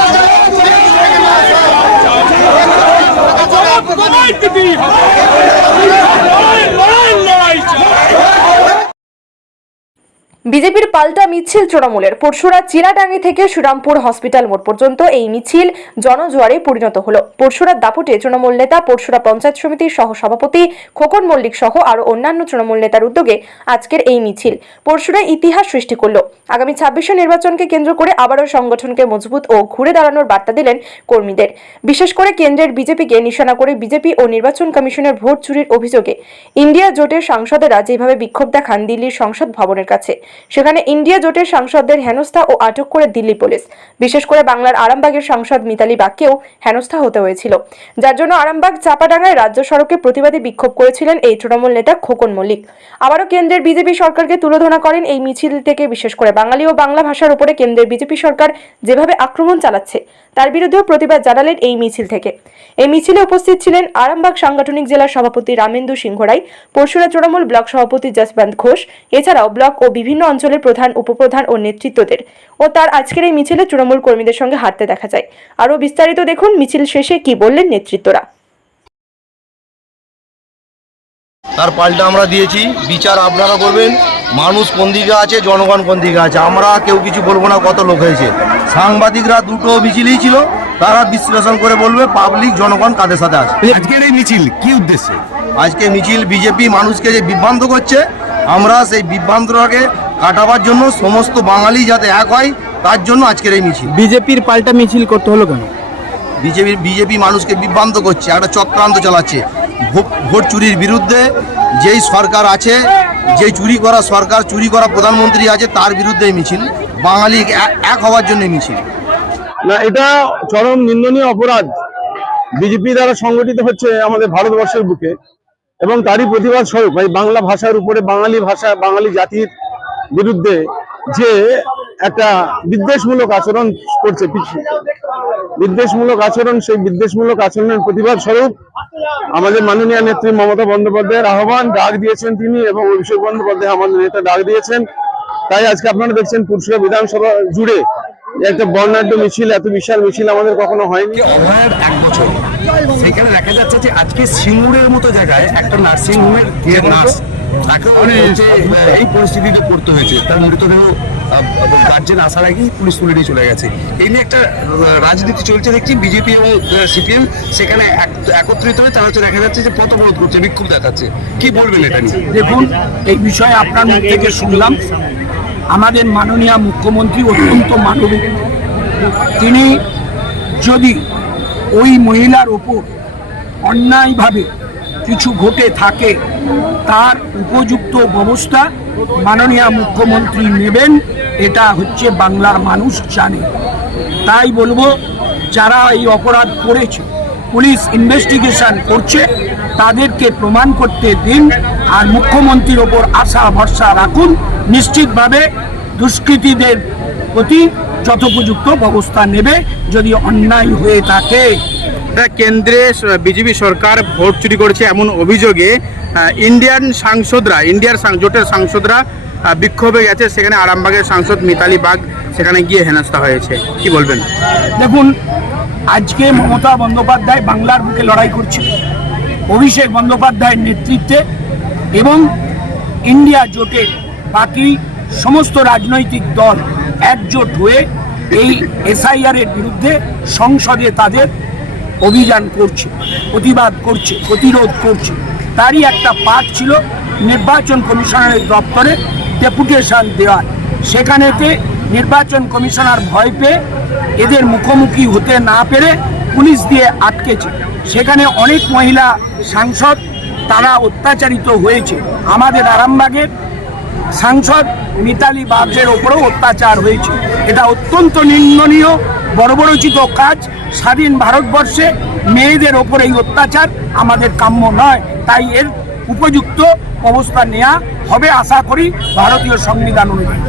হবে লড়াই লড়াই লড়াই বিজেপির পাল্টা মিছিল তৃণমূলের। পরশুরা চিরাডাঙ্গি থেকে শ্রীরামপুর হসপিটাল মোড় পর্যন্ত এই মিছিল জনজোয়ারে পরিণত হলো। পরশুরার দাপটে তৃণমূল নেতা পরশুরা পঞ্চায়েত সমিতির সহ সভাপতি খোকন মল্লিক সহ আরও অন্যান্য তৃণমূল নেতার উদ্যোগে আজকের এই মিছিল পরশুরা ইতিহাস সৃষ্টি করল। আগামী ছাব্বিশে নির্বাচনকে কেন্দ্র করে আবারও সংগঠনকে মজবুত ও ঘুরে দাঁড়ানোর বার্তা দিলেন কর্মীদের। বিশেষ করে কেন্দ্রের বিজেপিকে নিশানা করে বিজেপি ও নির্বাচন কমিশনের ভোট চুরির অভিযোগে। ইন্ডিয়া জোটের সাংসদেরা যেভাবে বিক্ষোভ দেখান দিল্লির সংসদ ভবনের কাছে। সেখানে ইন্ডিয়া জোটের সাংসদদের হেনস্থা ও আটক করে দিল্লি পুলিশ। বিশেষ করে বাংলার আরামবাগের সাংসদ মিতালি বাগকেও হেনস্থা হতে হয়েছিল। যার জন্য আরামবাগ, চাপাডাঙ্গায় রাজ্য সড়কে প্রতিবাদী বিক্ষোভ করেছিলেন এই তৃণমূল নেতা খোকন মল্লিক। আবারও কেন্দ্রের বিজেপি সরকারকে তুলোধনা করেন এই মিছিল থেকে বিশেষ করে বাঙালি ও বাংলা ভাষার উপরে কেন্দ্রের বিজেপি সরকার যেভাবে আক্রমণ চালাচ্ছে, তার বিরুদ্ধেও প্রতিবাদ জানালেন এই মিছিল থেকে। এই মিছিলে উপস্থিত ছিলেন আরামবাগ সাংগঠনিক জেলার সভাপতি রামেন্দু সিংহ রায় পরশুরা তৃণমূল ব্লক সভাপতি যশবন্ত ঘোষ, এছাড়াও ব্লক ও বিভিন্ন অঞ্চলের প্রধান উপপ্রধান ও নেতৃত্বদের ও তার আজকের এই মিছিলে তৃণমূল কর্মীদের সঙ্গে হাঁটতে দেখা যায়। আরও বিস্তারিত দেখুন মিছিল শেষে কি বললেন নেতৃত্বরা। তার পাল্টা আমরা দিয়েছি বিচার আপনারা করবেন মানুষ কোন দিকে আছে জনগণ কোন দিকে আছে আমরা কেউ কিছু বলব না কত লোক হয়েছে। সাংবাদিকরা দুটো মিছিলই ছিল তারা বিশ্লেষণ করে বলবে পাবলিক জনগণ কাদের সাথে আছে। আজকের এই মিছিল কি উদ্দেশ্যে? আজকে মিছিল বিজেপি মানুষকে যে বিভ্রান্ত করছে আমরা সেই বিভ্রান্তটাকে কাটাবার জন্য সমস্ত বাঙালি যাতে এক হয় তার জন্য আজকের এই মিছিল। বিজেপির পাল্টা মিছিল করতে হলো কেন? বিজেপি বিজেপি মানুষকে বিভ্রান্ত করছে একটা চক্রান্ত চালাচ্ছে। ভোট চুরির বিরুদ্ধে যেই সরকার আছে যেই চুরি করা সরকার চুরি করা প্রধানমন্ত্রী আছে তার বিরুদ্ধে এই মিছিল। বাঙালি এক- এক হওয়ার জন্য এই মিছিল। না এটা চরম নিন্দনীয় অপরাধ। বিজেপি দ্বারা সংগঠিত হচ্ছে আমাদের ভারতবর্ষের বুকে এবং তারই প্রতিবাদ স্বরূপ এই বাংলা ভাষার উপরে বাঙালি ভাষা বাঙালি জাতির বিরুদ্ধে যে একটা বিদ্বেষমূলক আচরণ করছে বিদ্বেষমূলক আচরণ, সেই বিদ্বেষমূলক আচরণের প্রতিবাদ স্বরূপ আমাদের মাননীয় নেত্রী মমতা বন্দ্যোপাধ্যায়ের আহ্বান ডাক দিয়েছেন তিনি এবং অভিষেক বন্দ্যোপাধ্যায় আমাদের নেতা ডাক দিয়েছেন। তাই আজকে আপনারা দেখছেন পুরসুরা বিধানসভা জুড়ে একটা বর্ণাঢ্য মিছিল, এত বিশাল মিছিল আমাদের কখনো হয়নি। অভয়ের এক বছর। সেখানে দেখা যাচ্ছে যে আজকে সিঙ্গুরের মতো জায়গায় একটা নার্সিং হোমের নার্স তাকে এই পরিস্থিতিতে পড়তে হয়েছে। তার মৃতদেহ গার্জেন আসার আগেই পুলিশ তুলে নিয়ে চলে গেছে। এই নিয়ে একটা রাজনীতি চলছে দেখছি বিজেপি এবং সিপিএম সেখানে একত্রিত হয়ে তারা হচ্ছে দেখা যাচ্ছে যে পথ অবরোধ করছে বিক্ষোভ দেখাচ্ছে। কি বলবেন এটা নিয়ে? দেখুন এই বিষয়ে আপনার মুখ থেকে শুনলাম। আমাদের মাননীয় মুখ্যমন্ত্রী অত্যন্ত মানবিক। তিনি যদি ওই মহিলার ওপর অন্যায়ভাবে কিছু ঘটে থাকে তার উপযুক্ত ব্যবস্থা মাননীয় মুখ্যমন্ত্রী নেবেন, এটা হচ্ছে বাংলার মানুষ জানে। তাই বলব, যারা এই অপরাধ করেছে, পুলিশ ইনভেস্টিগেশন করছে, তাদেরকে প্রমাণ করতে দিন আর মুখ্যমন্ত্রীর ওপর আশা, ভরসা রাখুন। নিশ্চিতভাবে দুষ্কৃতীদের প্রতি যথোপযুক্ত ব্যবস্থা নেবে, যদি অন্যায় হয়ে থাকে। এটা কেন্দ্রে বিজেপি সরকার ভোট চুরি করেছে এমন অভিযোগে ইন্ডিয়ান সাংসদরা, ইন্ডিয়ার জোটের সাংসদরা বিক্ষোভে গেছে। সেখানে আরামবাগের সাংসদ মিতালি বাগ সেখানে গিয়ে হেনস্থা হয়েছে। কি বলবেন? দেখুন, আজকে মমতা বন্দ্যোপাধ্যায় বাংলার বুকে লড়াই করছে। অভিষেক বন্দ্যোপাধ্যায়ের নেতৃত্বে এবং ইন্ডিয়া জোটের বাকি সমস্ত রাজনৈতিক দল একজোট হয়ে এই এসআইআর এর বিরুদ্ধে সংসদে তাদের অভিযান করছে, প্রতিবাদ করছে, প্রতিরোধ করছে। তারই একটা পাঠ ছিল নির্বাচন কমিশনারের দপ্তরে ডেপুটেশন দেওয়ার। সেখানেতে নির্বাচন কমিশনার ভয় পেয়ে এদের মুখোমুখি হতে না পেরে পুলিশ দিয়ে আটকেছে। সেখানে অনেক মহিলা সাংসদ, তারা অত্যাচারিত হয়েছে। আমাদের আরামবাগের সাংসদ মিতালি বাগের ওপরেও অত্যাচার হয়েছে। এটা অত্যন্ত নিন্দনীয় বর্বরচিত কাজ। স্বাধীন ভারতবর্ষে মেয়েদের ওপর এই অত্যাচার আমাদের কাম্য নয়। তাই এর উপযুক্ত অবস্থা নেওয়া হবে আশা করি ভারতীয় সংবিধান অনুযায়ী।